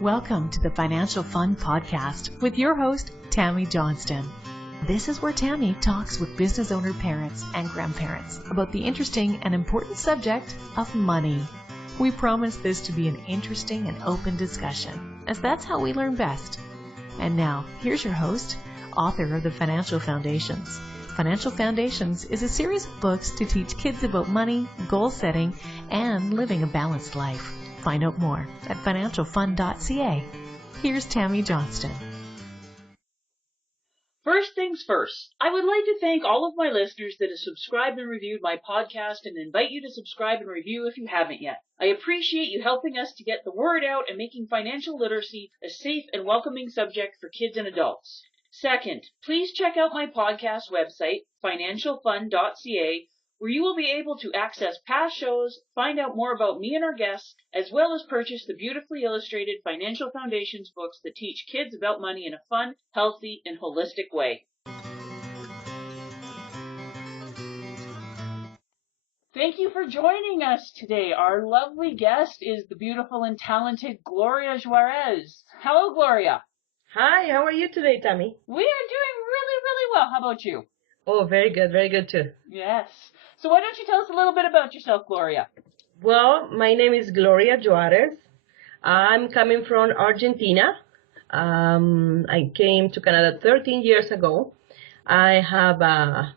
Welcome to the Financial Fun Podcast with your host, Tammy Johnston. This is where Tammy talks with business owner parents and grandparents about the interesting and important subject of money. We promise this to be an interesting and open discussion, as that's how we learn best. And now, here's your host, author of the Financial Foundations. Financial Foundations is a series of books to teach kids about money, goal setting, and living a balanced life. Find out more at financialfun.ca. Here's Tammy Johnston. First things first, I would like to thank all of my listeners that have subscribed and reviewed my podcast and invite you to subscribe and review if you haven't yet. I appreciate you helping us to get the word out and making financial literacy a safe and welcoming subject for kids and adults. Second, please check out my podcast website, financialfun.ca, where you will be able to access past shows, find out more about me and our guests, as well as purchase the beautifully illustrated Financial Foundations books that teach kids about money in a fun, healthy, and holistic way. Thank you for joining us today. Our lovely guest is the beautiful and talented Gloria Juarez. Hello, Gloria. Hi, how are you today, Tammy? We are doing really, really well. How about you? Oh, very good too. Yes. So why don't you tell us a little bit about yourself, Gloria? Well, my name is Gloria Juarez. I'm coming from Argentina. I came to Canada 13 years ago. I have a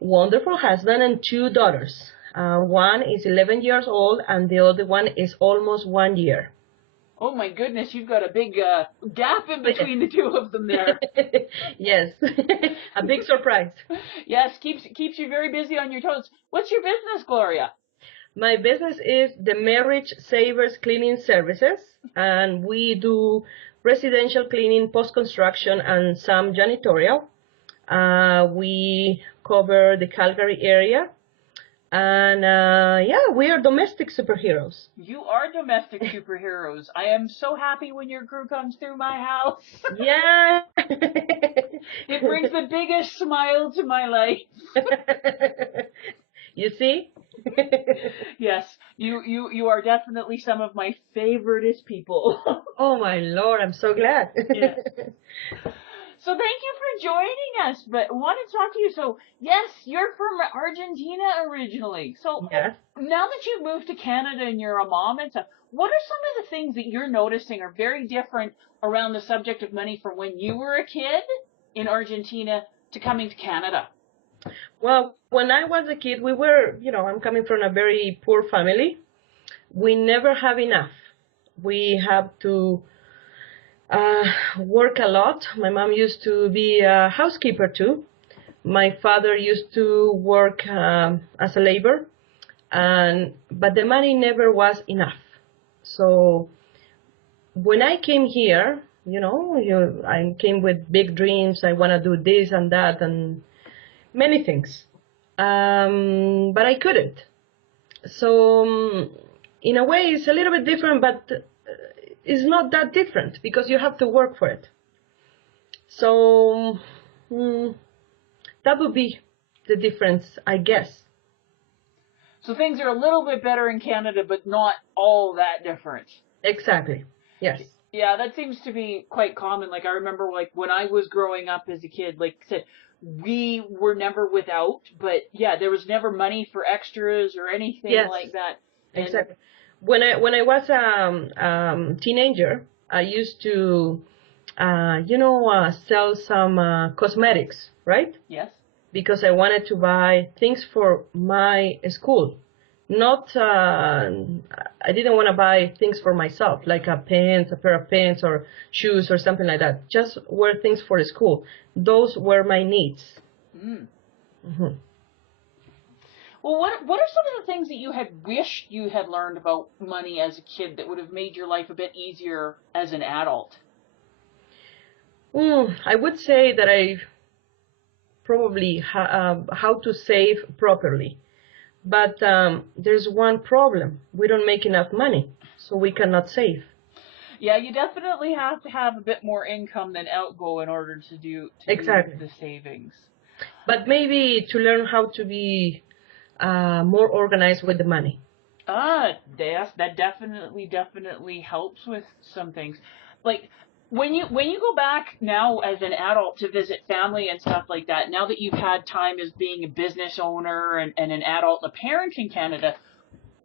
wonderful husband and two daughters. One is 11 years old and the other one is almost 1 year. Oh my goodness, you've got a big gap in between the two of them there. Yes, a big surprise. Yes, keeps you very busy on your toes. What's your business, Gloria? My business is the Marriage Savers Cleaning Services, and we do residential cleaning, post-construction, and some janitorial. We cover the Calgary area. And, we are domestic superheroes. You are domestic superheroes. I am so happy when your crew comes through my house. Yeah. It brings the biggest smile to my life. You see? Yes, you are definitely some of my favoriteest people. Oh, my Lord, I'm so glad. Yes. So thank you for joining us, but I wanted to talk to you. So, yes, you're from Argentina originally. So, yes. Now that you've moved to Canada and you're a mom and stuff, what are some of the things that you're noticing are very different around the subject of money from when you were a kid in Argentina to coming to Canada? Well, when I was a kid, we were, I'm coming from a very poor family. We never have enough. We have to work a lot. My mom used to be a housekeeper too. My father used to work as a labor, but the money never was enough. So when I came here, I came with big dreams. I want to do this and that and many things, but I couldn't. So in a way, it's a little bit different, but it's not that different because you have to work for it. So that would be the difference, I guess. So things are a little bit better in Canada, but not all that different. Exactly. Yes. Yeah, that seems to be quite common. Like I remember, like when I was growing up as a kid, like I said, we were never without, but yeah, there was never money for extras or anything like that. And exactly. When I was a teenager, I used to, sell some cosmetics, right? Yes. Because I wanted to buy things for my school. Not, I didn't want to buy things for myself, like a pair of pants or shoes or something like that. Just wear things for the school. Those were my needs. Mm. Mm-hmm. Well, what are some of the things that you had wished you had learned about money as a kid that would have made your life a bit easier as an adult? I would say that I probably how to save properly. But there's one problem. We don't make enough money, so we cannot save. Yeah, you definitely have to have a bit more income than outgo in order to do the savings. But maybe to learn how to be more organized with the money. That definitely helps with some things. Like when you go back now as an adult to visit family and stuff like that, now that you've had time as being a business owner and an adult, a parent in Canada,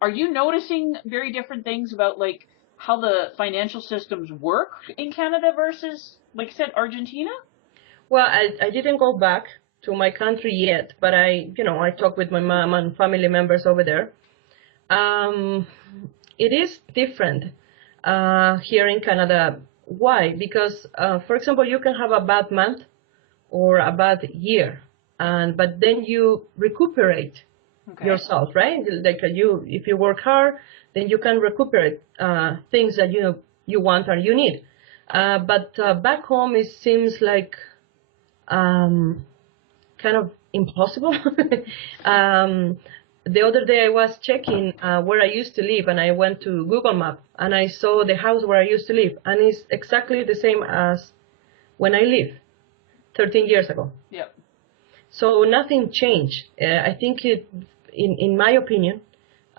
are you noticing very different things about like how the financial systems work in Canada versus, like I said, Argentina? Well, I didn't go back to my country yet, but I talk with my mom and family members over there. Um, it is different here in Canada. Why? Because, for example, you can have a bad month or a bad year, but then you recuperate yourself, right? Like if you work hard, then you can recuperate things that you want or you need. But back home, it seems like kind of impossible. The other day I was checking where I used to live, and I went to Google Map, and I saw the house where I used to live, and it's exactly the same as when I lived 13 years ago. Yep. So nothing changed. I think in my opinion,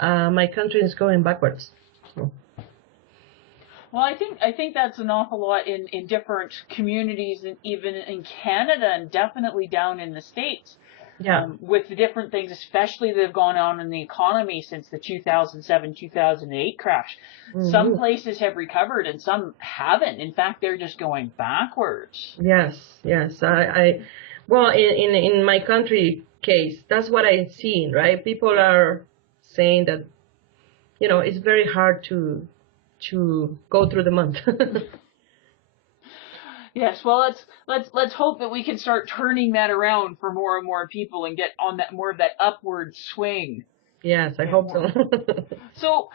my country is going backwards. So. Well, I think that's an awful lot in different communities, and even in Canada, and definitely down in the States. Yeah. With the different things, especially that have gone on in the economy since the 2007-2008 crash. Mm-hmm. Some places have recovered and some haven't. In fact, they're just going backwards. Yes. Well, in my country case, that's what I've seen, right? People are saying that, it's very hard to go through the month. Yes, well, let's hope that we can start turning that around for more and more people and get on that more of that upward swing. Yes, I hope so. So,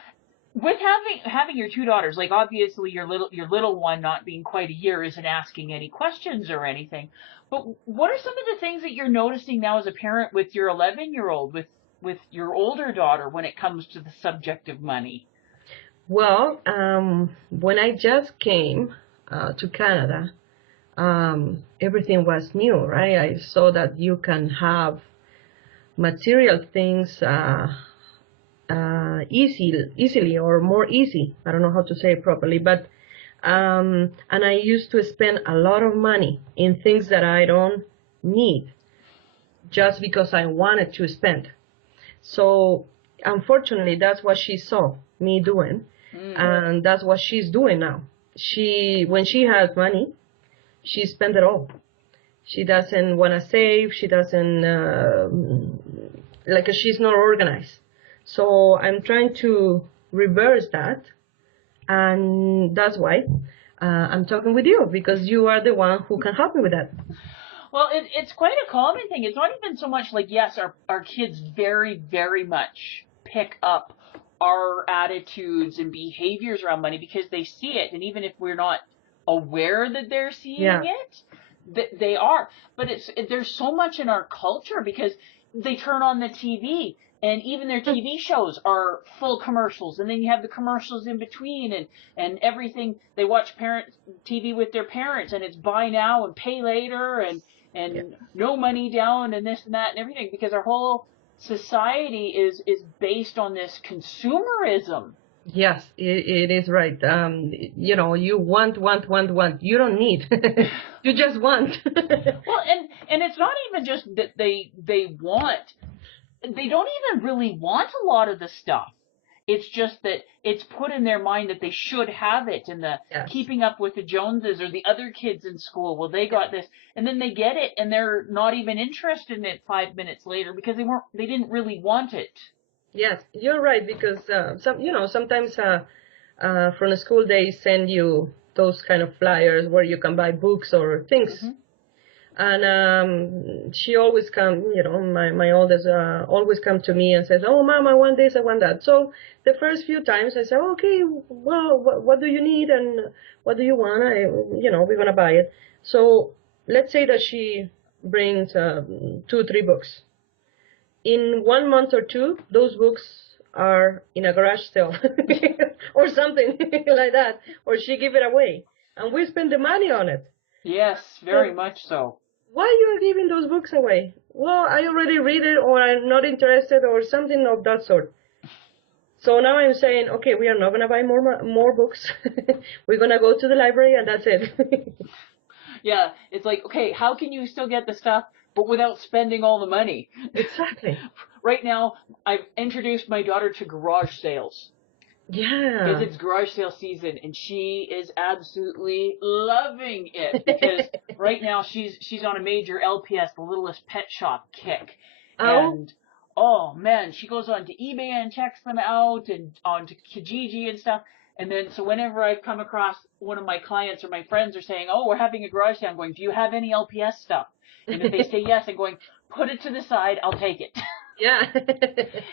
with having your two daughters, like obviously your little one not being quite a year isn't asking any questions or anything, but what are some of the things that you're noticing now as a parent with your 11-year-old, with your older daughter when it comes to the subject of money? Well, when I just came to Canada, everything was new, right? I saw that you can have material things easily or more easy. I don't know how to say it properly, but and I used to spend a lot of money in things that I don't need just because I wanted to spend. So unfortunately, that's what she saw me doing, and that's what she's doing now. When she has money, she spends it all. She doesn't want to save. She doesn't, she's not organized. So I'm trying to reverse that. And that's why I'm talking with you, because you are the one who can help me with that. Well, it's quite a common thing. It's not even so much like, yes, our kids very, very much pick up our attitudes and behaviors around money because they see it. And even if we're not aware that they're seeing it, they are. But there's so much in our culture because they turn on the TV, and even their TV shows are full commercials, and then you have the commercials in between, and everything. They watch TV with their parents, and it's buy now and pay later, and no money down, and this and that and everything, because our whole society is based on this consumerism. Yes, it is right. You want. You don't need. You just want. Well, and it's not even just that they want. They don't even really want a lot of the stuff. It's just that it's put in their mind that they should have it, and the keeping up with the Joneses or the other kids in school. Well, they got this, and then they get it, and they're not even interested in it 5 minutes later because they didn't really want it. Yes, you're right, because sometimes from the school they send you those kind of flyers where you can buy books or things. Mm-hmm. And she always come, my oldest always come to me and says, "Oh, Mom, I want this, I want that." So the first few times I say, "Okay, well, what do you need and what do you want? We're gonna buy it." So let's say that she brings 2-3 books. In 1 month or two, those books are in a garage sale or something like that, or she give it away, and we spend the money on it. Yes, very much so. Why are you giving those books away? Well, I already read it, or I'm not interested, or something of that sort. So now I'm saying, okay, we are not going to buy more books. We're going to go to the library and that's it. Yeah, it's like, okay, how can you still get the stuff, but without spending all the money? Exactly. Right now, I've introduced my daughter to garage sales. Yeah. Because it's garage sale season, and she is absolutely loving it. Because right now she's on a major LPS, the Littlest Pet Shop kick. Oh. And oh man, she goes on to eBay and checks them out, and on to Kijiji and stuff. And then so whenever I've come across one of my clients or my friends are saying, oh, we're having a garage sale, I'm going, do you have any LPS stuff? And if they say yes, I'm going, put it to the side, I'll take it. Yeah.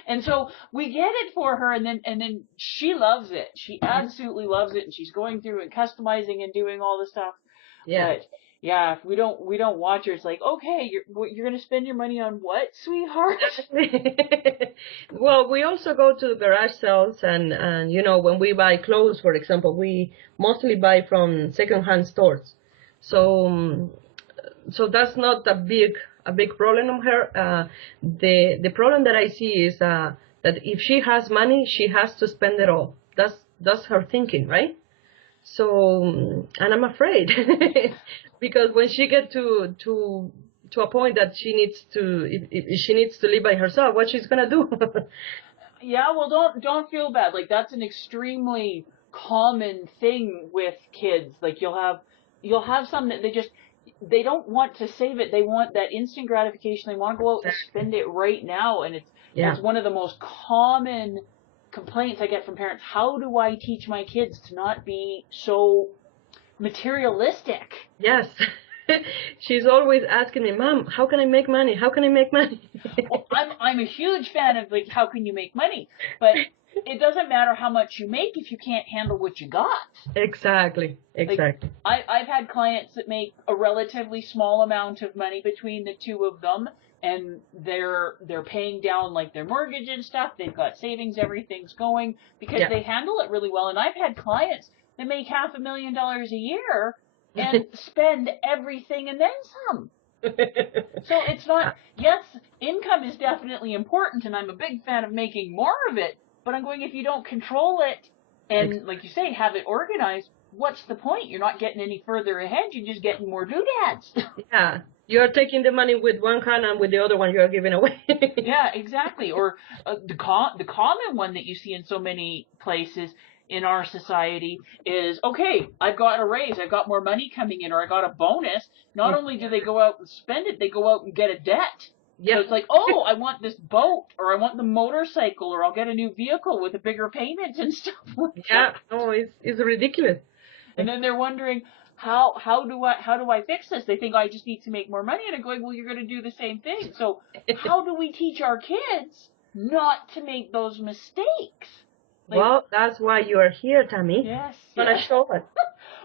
And so we get it for her, and then she loves it. She absolutely loves it, and she's going through and customizing and doing all the stuff. Yeah. But yeah, if we don't watch her, it's like, okay, you're gonna spend your money on what, sweetheart? Well, we also go to garage sales, and you know, when we buy clothes, for example, we mostly buy from secondhand stores. So so that's not a big problem on her. The problem that I see is that if she has money, she has to spend it all. That's her thinking, right? So, and I'm afraid because when she gets to a point that she needs to, if she needs to live by herself, what she's gonna do? Yeah, well, don't feel bad. Like, that's an extremely common thing with kids. Like, you'll have some that they don't want to save it. They want that instant gratification. They want to go out and spend it right now. And it's one of the most common complaints I get from parents. How do I teach my kids to not be so materialistic? Yes. She's always asking me, Mom, how can I make money? How can I make money? Well, I'm a huge fan of, like, how can you make money? But it doesn't matter how much you make if you can't handle what you got. Exactly. Like, I've had clients that make a relatively small amount of money between the two of them, and they're paying down, like, their mortgage and stuff. They've got savings, everything's going because they handle it really well. And I've had clients that make $500,000 a year and spend everything and then some. So it's not, yes, income is definitely important, and I'm a big fan of making more of it, but I'm going, if you don't control it and, like you say, have it organized, what's the point? You're not getting any further ahead. You're just getting more doodads. Yeah. You're taking the money with one hand, and with the other one you're giving away. Yeah, exactly. Or the common one that you see in so many places in our society is, okay, I've got a raise, I've got more money coming in, or I got a bonus. Not only do they go out and spend it, they go out and get a debt. Yeah. So it's like, oh, I want this boat, or I want the motorcycle, or I'll get a new vehicle with a bigger payment and stuff like that. Yeah, no, it's ridiculous. And then they're wondering, how do I fix this? They think I just need to make more money, and I'm going, well, you're going to do the same thing. So how do we teach our kids not to make those mistakes? Like, well, that's why you are here, Tammy. Yes. Gonna show it.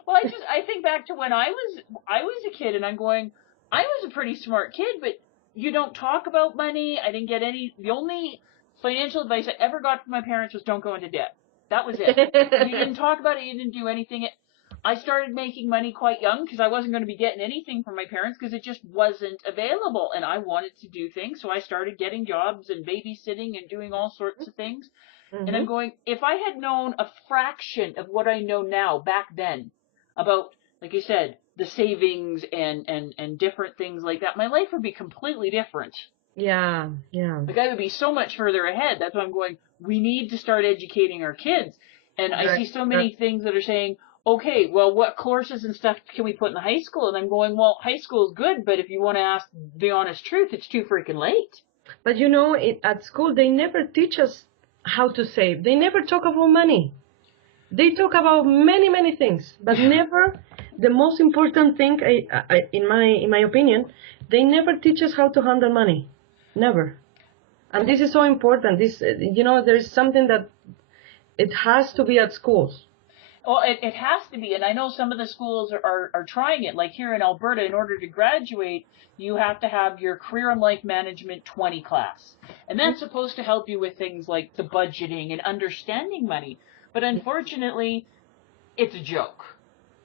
Well, I think back to when I was a kid, and I'm going, I was a pretty smart kid, but you don't talk about money. I didn't get any. The only financial advice I ever got from my parents was don't go into debt. That was it. You didn't talk about it. You didn't do anything. I started making money quite young because I wasn't going to be getting anything from my parents because it just wasn't available, and I wanted to do things, so I started getting jobs and babysitting and doing all sorts of things. Mm-hmm. And I'm going, if I had known a fraction of what I know now back then about, like you said, the savings and different things like that, my life would be completely different. Yeah, yeah. Like, I would be so much further ahead. That's why I'm going, we need to start educating our kids. And I see so many things that are saying, okay, well, what courses and stuff can we put in the high school? And I'm going, well, high school is good, but if you want to ask the honest truth, it's too freaking late. But you know, at school, they never teach us how to save. They never talk about money. They talk about many, many things, but never the most important thing, in my opinion, they never teach us how to handle money. Never. And this is so important. This, you know, there is something that it has to be at schools. Well, it has to be, and I know some of the schools are trying it. Like here in Alberta, in order to graduate, you have to have your Career and Life Management 20 class. And that's supposed to help you with things like the budgeting and understanding money. But unfortunately, it's a joke.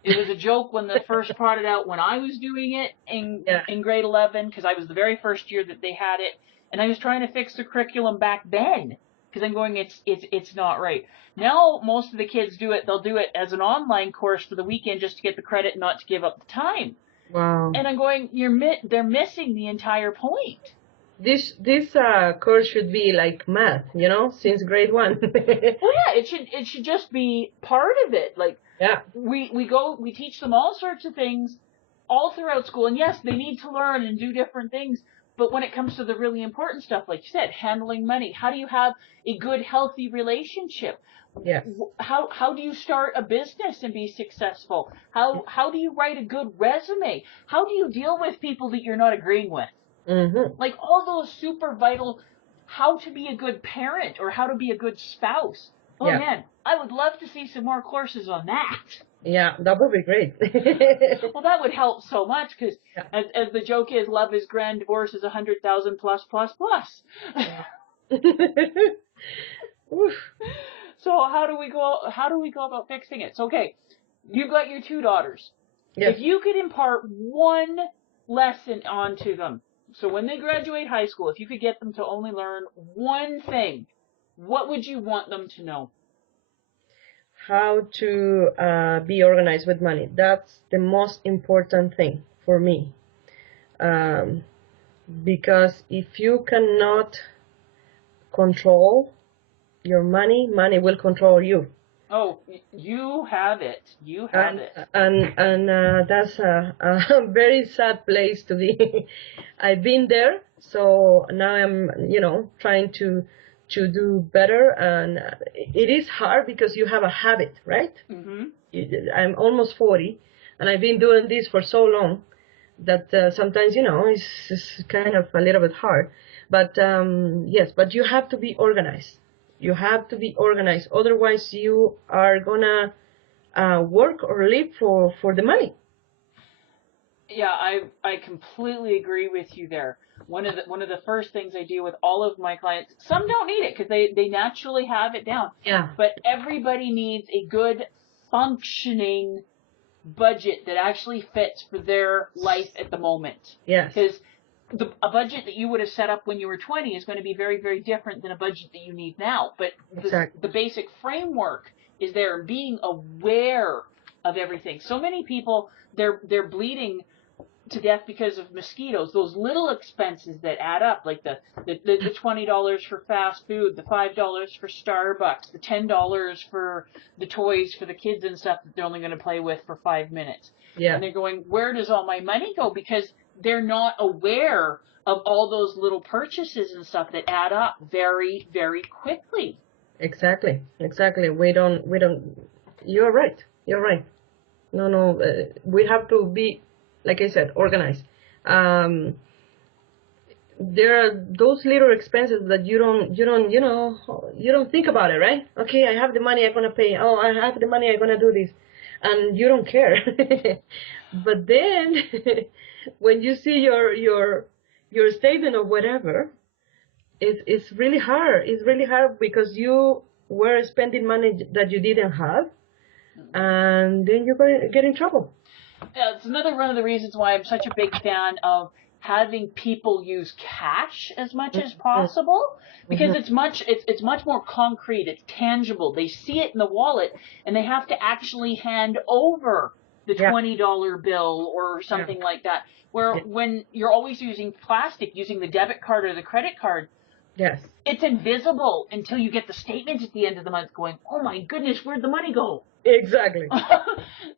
It was a joke when they first brought it out when I was doing it in grade 11, because I was the very first year that they had it. And I was trying to fix the curriculum back then. because I'm going, it's not right. Now most of the kids they'll do it as an online course for the weekend just to get the credit, not to give up the time. Wow. And I'm going, they're missing the entire point. This course should be like math, since grade 1. Well, yeah, it should just be part of it. Like, yeah, we teach them all sorts of things all throughout school, and yes, they need to learn and do different things. But when it comes to the really important stuff, like you said, handling money, how do you have a good, healthy relationship? Yes. How do you start a business and be successful? How do you write a good resume? How do you deal with people that you're not agreeing with? Mm-hmm. Like all those super vital, how to be a good parent or how to be a good spouse. Oh yeah. Man, I would love to see some more courses on that. Yeah, that would be great. Well, that would help so much because, as the joke is, love is grand, divorce is 100,000 plus plus plus. So how do we go about fixing it? So, okay, you've got your 2 daughters. Yes. If you could impart one lesson onto them, so when they graduate high school, if you could get them to only learn one thing, what would you want them to know? How to be organized with money. That's the most important thing for me. Because if you cannot control your money, money will control you. Oh, you have it. You have it. And that's a very sad place to be. I've been there, so now I'm, trying to do better. And it is hard because you have a habit, right? Mm-hmm. I'm almost 40, and I've been doing this for so long that sometimes, it's kind of a little bit hard. But yes, but you have to be organized. You have to be organized. Otherwise, you are gonna work or live for the money. Yeah, I completely agree with you there. One of the first things I do with all of my clients, some don't need it because they naturally have it down. Yeah. But everybody needs a good functioning budget that actually fits for their life at the moment. Yes. Because a budget that you would have set up when you were 20 is going to be very, very different than a budget that you need now. But exactly. The basic framework is there, being aware of everything. So many people, they're bleeding to death because of mosquitoes, those little expenses that add up, like the $20 for fast food, the $5 for Starbucks, the $10 for the toys for the kids and stuff that they're only going to play with for 5 minutes. Yeah. And they're going, where does all my money go? Because they're not aware of all those little purchases and stuff that add up very, very quickly. Exactly. We don't. You're right. No. We have to be, like I said, organized. There are those little expenses that you don't think about it, right? Okay, I have the money, I'm gonna pay. Oh, I have the money, I'm gonna do this, and you don't care. But then, when you see your statement or whatever, it's really hard. It's really hard because you were spending money that you didn't have, and then you're going to get in trouble. Yeah, it's another one of the reasons why I'm such a big fan of having people use cash as much as possible, because it's much more concrete, it's tangible. They see it in the wallet, and they have to actually hand over the $20 bill or something like that. Where when you're always using plastic, using the debit card or the credit card, yes, it's invisible until you get the statement at the end of the month going, oh my goodness, where'd the money go? Exactly.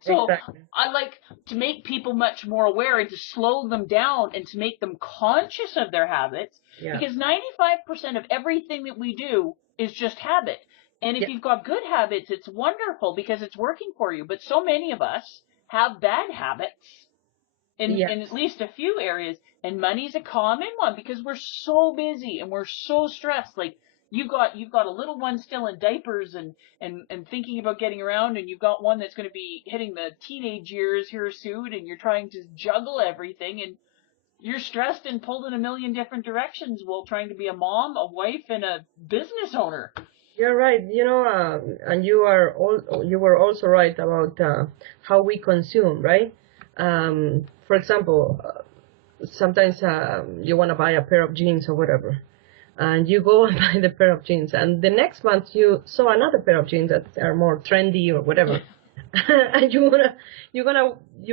So exactly. I like to make people much more aware and to slow them down and to make them conscious of their habits, because 95% of everything that we do is just habit. And if you've got good habits, it's wonderful because it's working for you. But so many of us have bad habits in at least a few areas, and money's a common one because we're so busy and we're so stressed. Like, you've got a little one still in diapers and thinking about getting around, and you've got one that's going to be hitting the teenage years here soon, and you're trying to juggle everything, and you're stressed and pulled in a million different directions while trying to be a mom, a wife, and a business owner. You're right. And you were also right about how we consume, right? For example, sometimes you want to buy a pair of jeans or whatever, and you go and buy the pair of jeans, and the next month you saw another pair of jeans that are more trendy or whatever, and you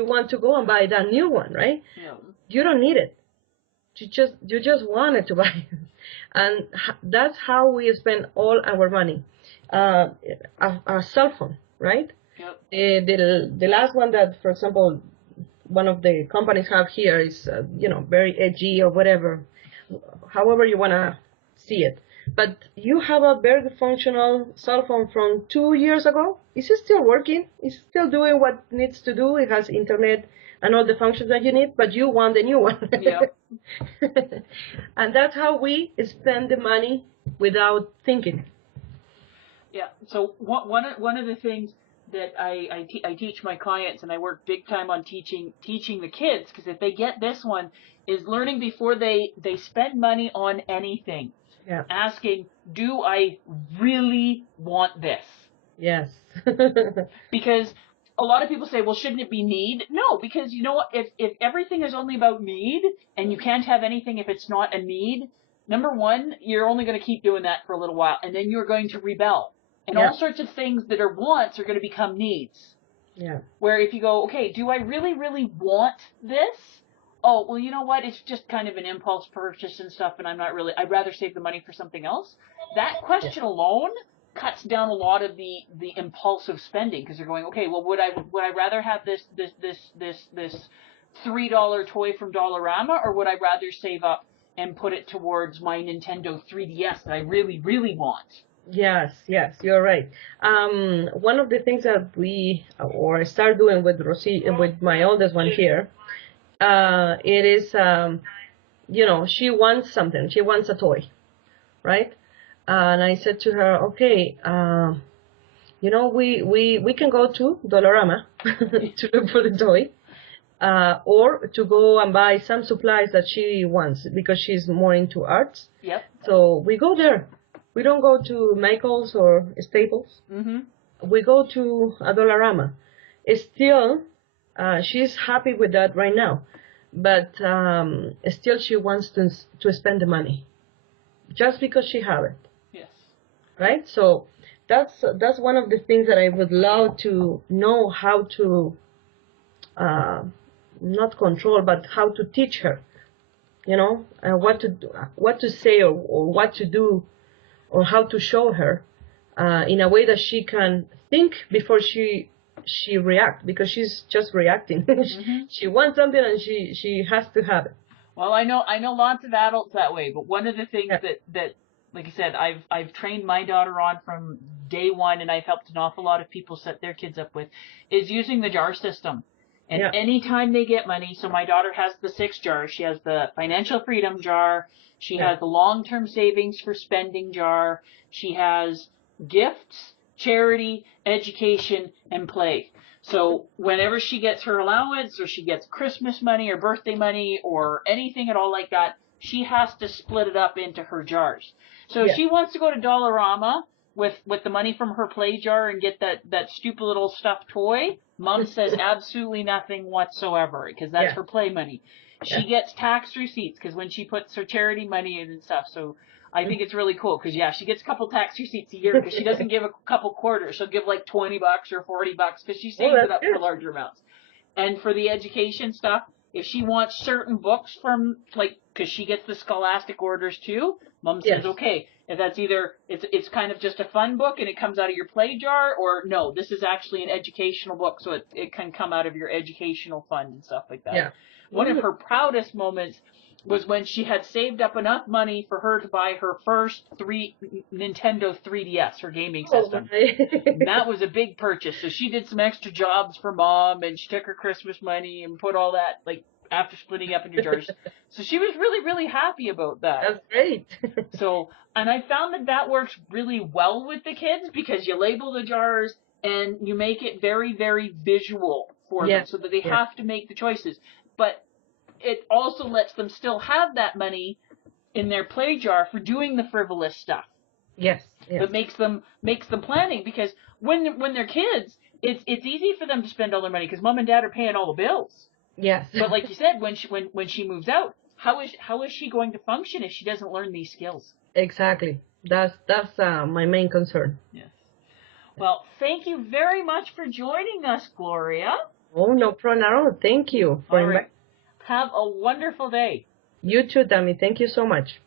want to go and buy that new one, right? Yeah. You don't need it. You just wanted to buy it. And that's how we spend all our money. Our cell phone, right? Yep. The last one that, for example, one of the companies have here is, very edgy or whatever, however you want to see it. But you have a very functional cell phone from 2 years ago. Is it still working? It's still doing what it needs to do. It has internet and all the functions that you need, but you want the new one. Yeah. And that's how we spend the money without thinking. Yeah. So one of the things that I teach my clients, and I work big time on teaching the kids, because if they get this one, is learning before they spend money on anything. Yeah. Asking, do I really want this? Yes. Because a lot of people say, well, shouldn't it be need? No, because you know what? If everything is only about need, and you can't have anything if it's not a need, number one, you're only going to keep doing that for a little while, and then you're going to rebel. And all sorts of things that are wants are going to become needs. Yeah. Where if you go, okay, do I really, really want this? Oh, well, you know what? It's just kind of an impulse purchase and stuff, and I'd rather save the money for something else. That question alone cuts down a lot of the impulsive spending, because they're going, okay, well, would I rather have this $3 toy from Dollarama, or would I rather save up and put it towards my Nintendo 3DS that I really, really want? Yes, you're right. One of the things that I start doing with with my oldest one here, it is, she wants something. She wants a toy, right? And I said to her, okay, we can go to Dollarama to look for the toy, or to go and buy some supplies that she wants, because she's more into arts. Yep. So we go there. We don't go to Michael's or Staples. Mm-hmm. We go to a Dollarama. Still, she's happy with that right now, but still she wants to spend the money, just because she have it. Yes. Right. So that's one of the things that I would love to know how to not control, but how to teach her. What to say or what to do, or how to show her in a way that she can think before she reacts, because she's just reacting. Mm-hmm. She wants something and she has to have it. Well, I know lots of adults that way, but one of the things that like I said, I've trained my daughter on from day one, and I've helped an awful lot of people set their kids up with, is using the jar system. And anytime they get money, so my daughter has the 6 jars. She has the financial freedom jar. She has the long-term savings for spending jar. She has gifts, charity, education, and play. So whenever she gets her allowance, or she gets Christmas money or birthday money or anything at all like that, she has to split it up into her jars. So if she wants to go to Dollarama with the money from her play jar and get that stupid little stuffed toy, Mom says absolutely nothing whatsoever, because that's her play money. She gets tax receipts, because when she puts her charity money in and stuff. So I think it's really cool, because she gets a couple tax receipts a year, because she doesn't give a couple quarters. She'll give like $20 or $40, because she saves it up for larger amounts. And for the education stuff, if she wants certain books from, because she gets the Scholastic orders too, Mom says, okay, if that's either, it's kind of just a fun book and it comes out of your play jar, or no, this is actually an educational book, so it can come out of your educational fund and stuff like that. Yeah. One of her proudest moments was when she had saved up enough money for her to buy her first Nintendo 3DS, her gaming system. And that was a big purchase. So she did some extra jobs for Mom, and she took her Christmas money and put all that, after splitting up into jars. So she was really, really happy about that. That's great. So, and I found that works really well with the kids, because you label the jars and you make it very, very visual for them, so that they have to make the choices. But it also lets them still have that money in their play jar for doing the frivolous stuff. Yes. But makes them planning, because when they're kids, it's easy for them to spend all their money, because Mom and Dad are paying all the bills. Yes. But like you said, when she moves out, how is she going to function if she doesn't learn these skills? Exactly. That's my main concern. Yes. Well, thank you very much for joining us, Gloria. Oh, no problem at all. Thank you for All right. inviting. Have a wonderful day. You too, Tammy. Thank you so much.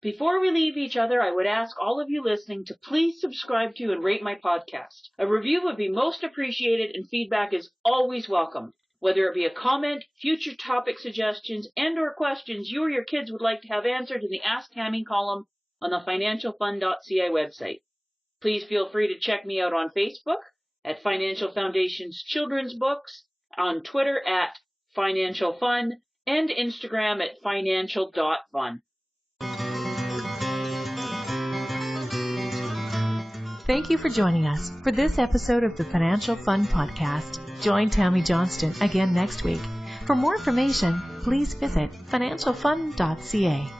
Before we leave each other, I would ask all of you listening to please subscribe to and rate my podcast. A review would be most appreciated, and feedback is always welcome. Whether it be a comment, future topic suggestions, and/or questions you or your kids would like to have answered in the Ask Tammy column on the financialfund.ca website. Please feel free to check me out on Facebook at Financial Foundation's Children's Books, on Twitter at Financial Fund, and Instagram at financial.fun. Thank you for joining us for this episode of the Financial Fun Podcast. Join Tammy Johnston again next week. For more information, please visit financialfun.ca.